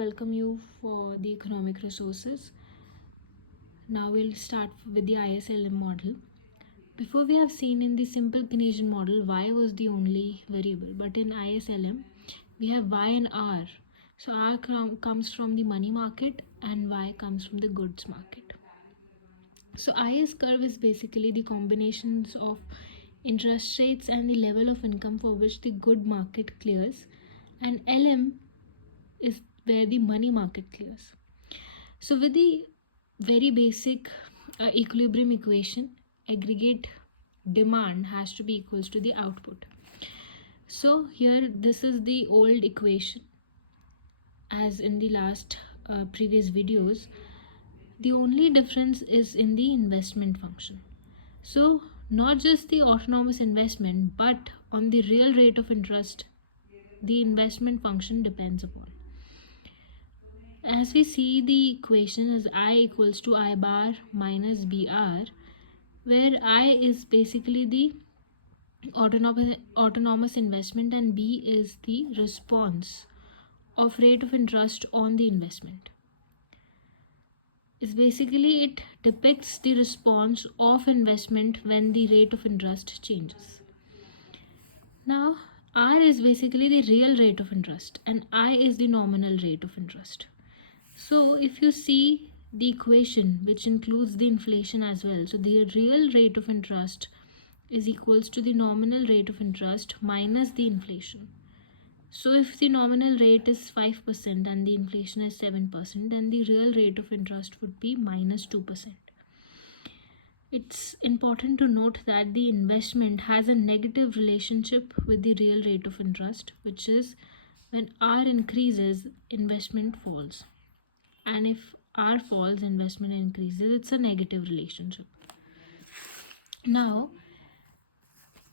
Welcome you for the economic resources. Now we'll start with the ISLM model. Before we have seen in the simple Keynesian model, Y was the only variable, but in ISLM we have Y and R. So R comes from the money market and Y comes from the goods market. So IS curve is basically the combinations of interest rates and the level of income for which the good market clears, and LM is where the money market clears. So with the very basic equilibrium equation, aggregate demand has to be equals to the output. So here this is the old equation as in the last previous videos. The only difference is in the investment function. So not just the autonomous investment, but on the real rate of interest the investment function depends upon. As we see the equation as I equals to I bar minus BR, where I is basically the autonomous investment and B is the response of rate of interest on the investment. Is basically it depicts the response of investment when the rate of interest changes. Now R is basically the real rate of interest and I is the nominal rate of interest. So if you see the equation which includes the inflation as well, so the real rate of interest is equals to the nominal rate of interest minus the inflation. So if the nominal rate is 5% and the inflation is 7%, then the real rate of interest would be minus 2%. It's important to note that the investment has a negative relationship with the real rate of interest, which is when R increases, investment falls. And if R falls, investment increases. It's a negative relationship. Now,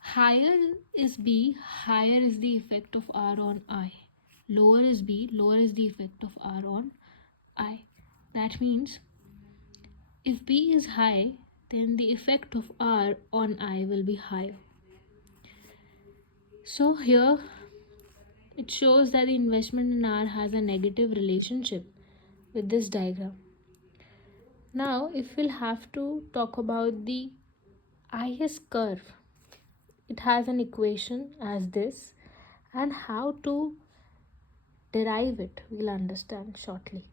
higher is B, higher is the effect of R on I. Lower is B, lower is the effect of R on I. That means if B is high, then the effect of R on I will be higher. So here it shows that the investment in R has a negative relationship with this diagram. Now if we'll have to talk about the IS curve, it has an equation as this, and how to derive it we'll understand shortly.